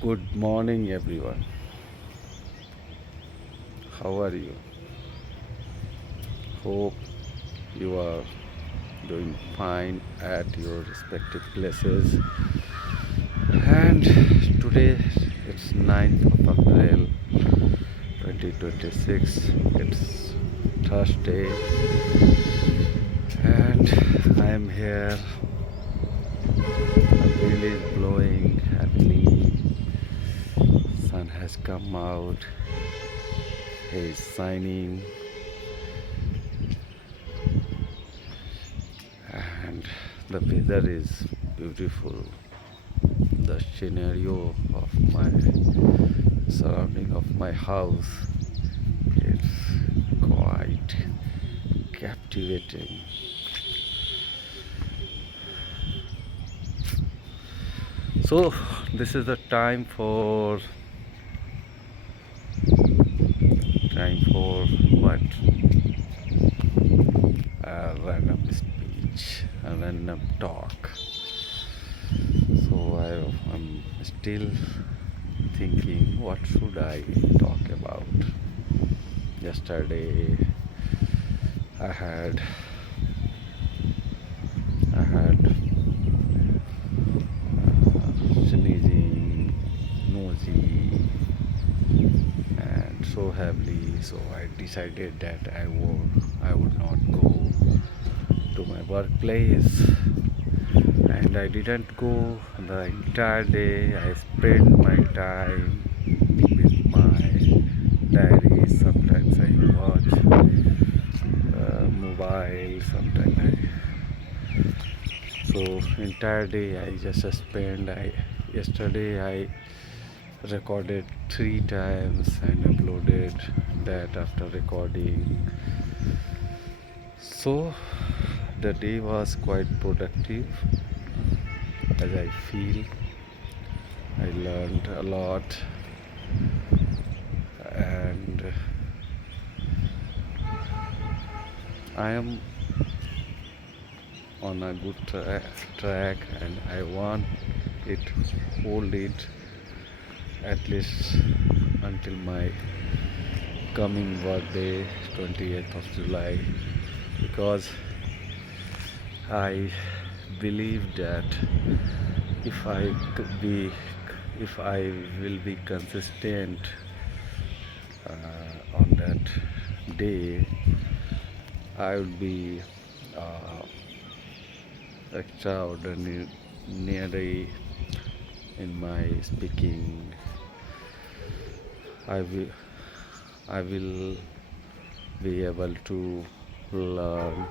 Good morning, everyone. How are you? Hope you are doing fine at your respective places. And today it's 9th of April 2026. It's Thursday, and I am here. The wind is blowing heavily. Sun has come out. Is shining, and the weather is beautiful. The scenario of my surrounding of my house is quite captivating. So this is the time for what, a random speech, a random talk. So I'm still thinking, what should I talk about? Yesterday I had I had sneezing, nosy, and so heavily. So I decided that I would not go to my workplace, and I didn't go the entire day. I spent my time with my diary. Sometimes I watch mobile. Sometimes so entire day I just spend. I Yesterday I recorded 3 times and uploaded that after recording. So the day was quite productive, as I feel. I learned a lot, and I am on a good track, and I want it hold it at least until my coming birthday, 28th of July, because I believe that if I could be if I will be consistent on that day, I would be uh, extraordinary in my speaking. I will I will be able to learn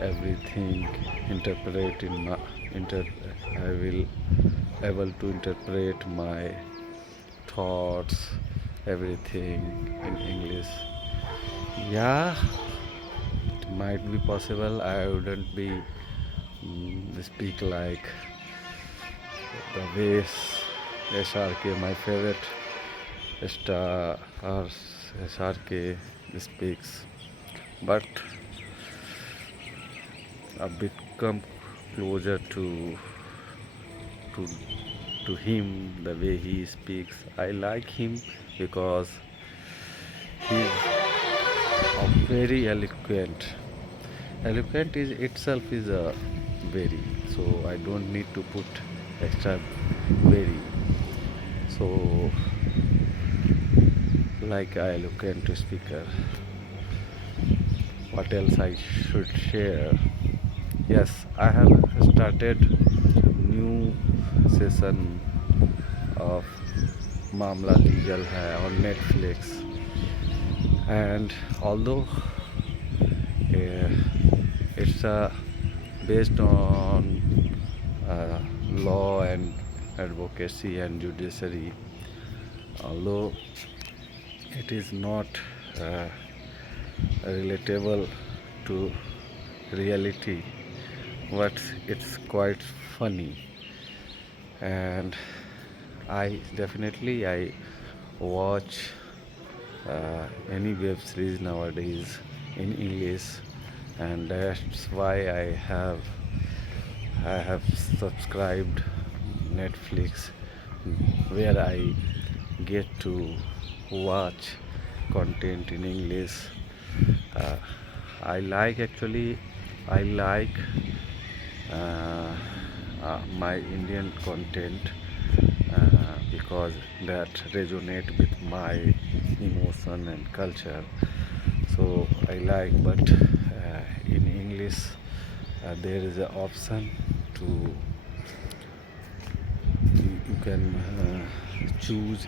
everything, interpret in my inter I will able to interpret my thoughts, everything in English. Yeah, it might be possible. I wouldn't be speak like the way SRK, my favorite star, SRK speaks, but a bit come closer to to him, the way he speaks. I like him because he's very eloquent. Eloquent is itself is a very, so I don't need to put extra very. So like a eloquent speaker. What else I should share? Yes, I have started new season of Mamla Legal Hai on Netflix, and although uh, it's based on law and advocacy and judiciary, although it is not uh, relatable to reality, but it's quite funny. And I watch any web series nowadays in English, and that's why I have subscribed Netflix, where I get to watch content in English. Uh, I like actually, I like uh, my Indian content because that resonate with my emotion and culture. So I like, but in English there is an option to you can choose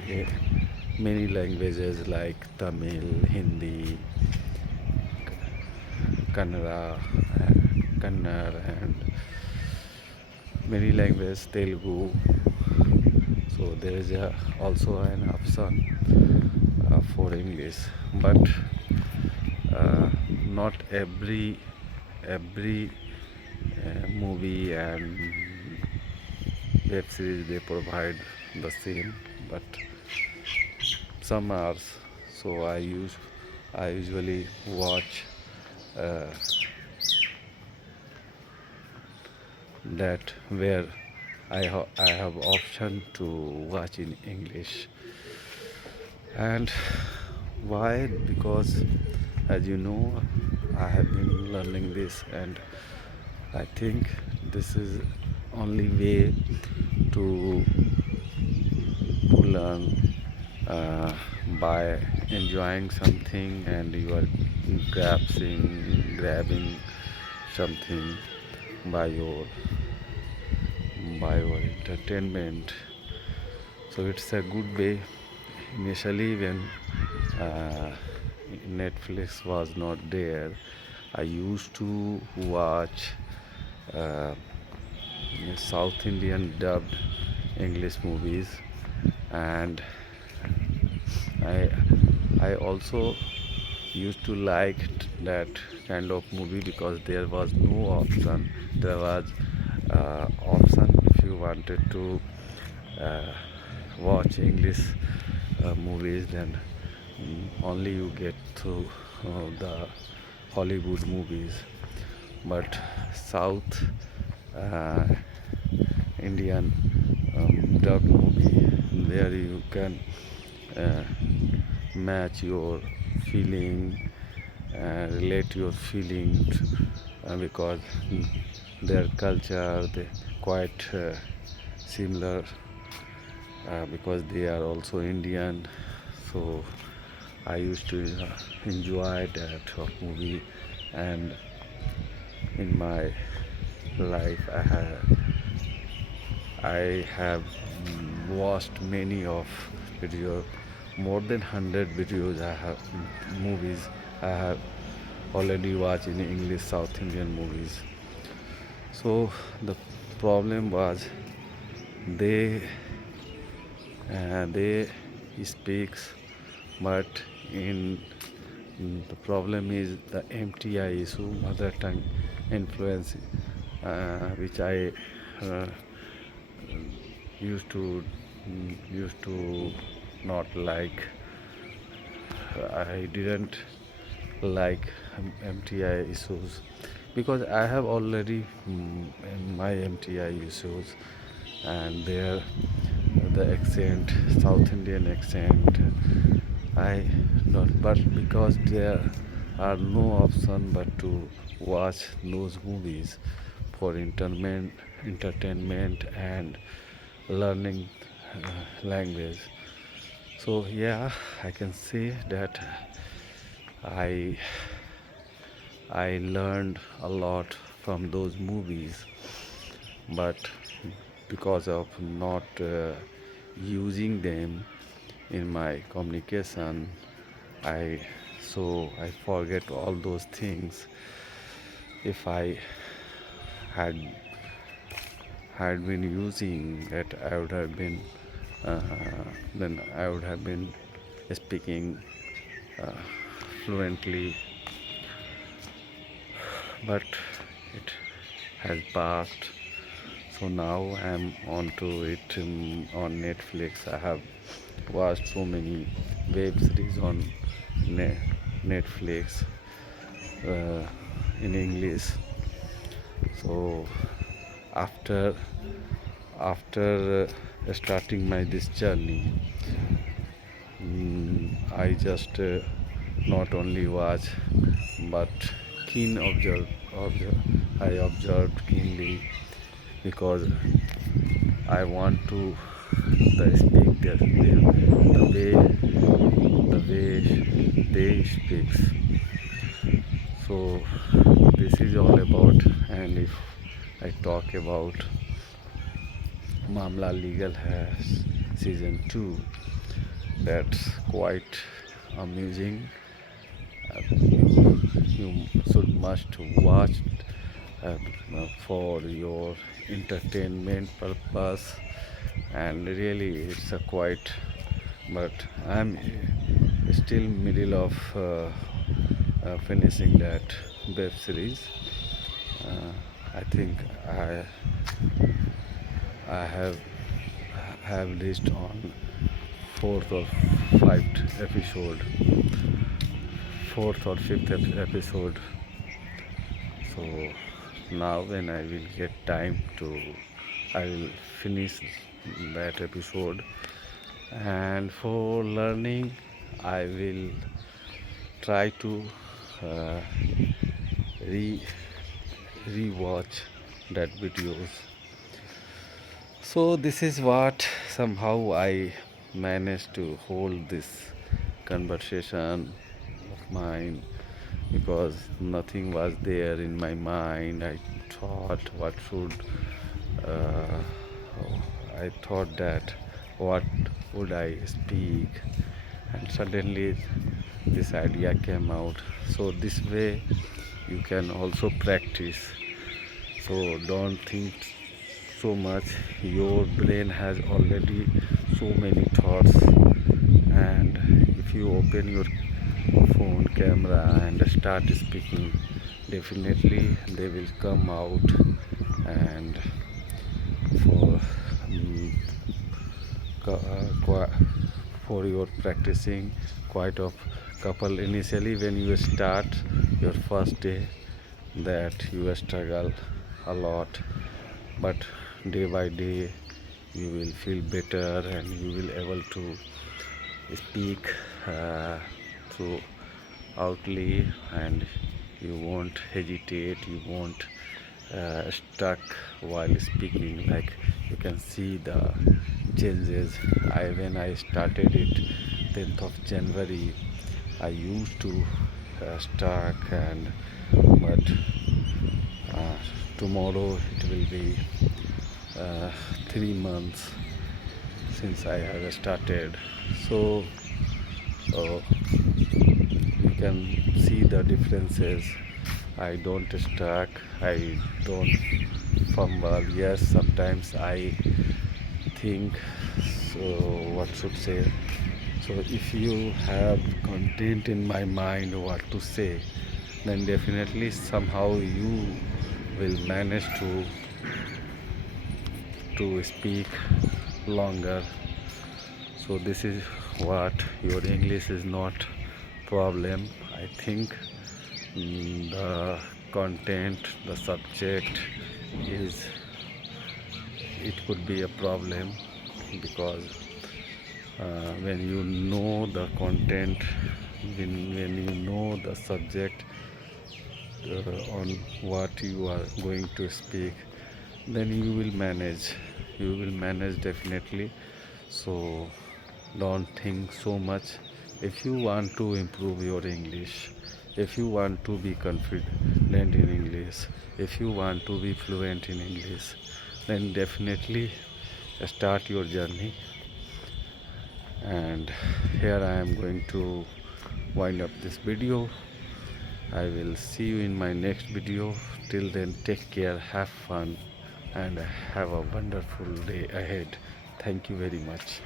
many languages like Tamil, Hindi, Kannada, Kannada, and many languages, Telugu. So there is also an option for English, but not every movie and web series they provide the same, but some are. So I usually watch uh, that where I have option to watch in English. And why? Because as you know, I have been learning this, and I think this is only way to learn uh, by enjoying something, and you are grabbing something by your entertainment. So it's a good way. Initially, when uh, Netflix was not there, I used to watch uh, South Indian dubbed English movies, and I I also used to like that kind of movie because there was no option. There was option if you wanted to uh, watch English movies, then only you get through the Hollywood movies. But South uh, Indian dub movie, there you can uh, match your feeling, relate your feelings because their culture they quite similar because they are also Indian. So I used to enjoy that movie, and in my life I have watched many of video, more than 100 videos I have movies I have already watched in English South Indian movies. So the problem was they they speaks, but in the problem is the MTI issue, mother tongue influence, which I uh, used to not like. I didn't like MTI issues because I have already my MTI issues, and there the accent, South Indian accent, I not, but because there are no option but to watch those movies for entertainment and learning language. So yeah, I can say that I I learned a lot from those movies, but because of not using them in my communication, I I forget all those things. If I had been using that, I would have been uh, then I would have been speaking uh, fluently, but it has passed. So now I'm on to it on Netflix. I have watched so many web series on Netflix uh, in English. So after after starting my this journey, I just not only watch but observe. I observed keenly because I want to speak the way they speaks. So this is all about, and if I talk about Mamla Legal has season 2, that's quite amusing. You should must watch uh, for your entertainment purpose, and really it's a quite, but I'm still middle of finishing that web series. uh, I think I have reached on fourth or fifth episode, fourth or fifth episode. So now when I will get time to, I will finish that episode. And for learning, I will try to uh, re rewatch that videos. So this is what somehow I managed to hold this conversation of mine, because nothing was there in my mind. Uh, I thought that what would I speak, and suddenly this idea came out. So this way you can also practice. So don't think so much. Your brain has already so many thoughts, and if you open your phone camera and start speaking, definitely they will come out. And for um, for your practicing, quite of couple initially when you start your first day, that you struggle a lot, but day by day you will feel better and you will able to speak throughoutly, and you won't hesitate, you won't stuck while speaking. Like, you can see the changes. When I started it 10th of January, I used to stuck, and but uh, tomorrow it will be 3 months since I have started. So uh, you can see the differences. I don't stuck, I don't fumble. Yes, sometimes I think, so what should say. So if you have content in my mind what to say, then definitely somehow you will manage to speak longer. So this is what your English is not problem. I think the content, the subject is, it could be a problem, because when you know the content, when you know the subject on what you are going to speak, then you will manage definitely. So don't think so much. If you want to improve your English, if you want to be confident in English, if you want to be fluent in English, then definitely start your journey. And here I am going to wind up this video. I will see you in my next video. Till then, take care, have fun, and have a wonderful day ahead. Thank you very much.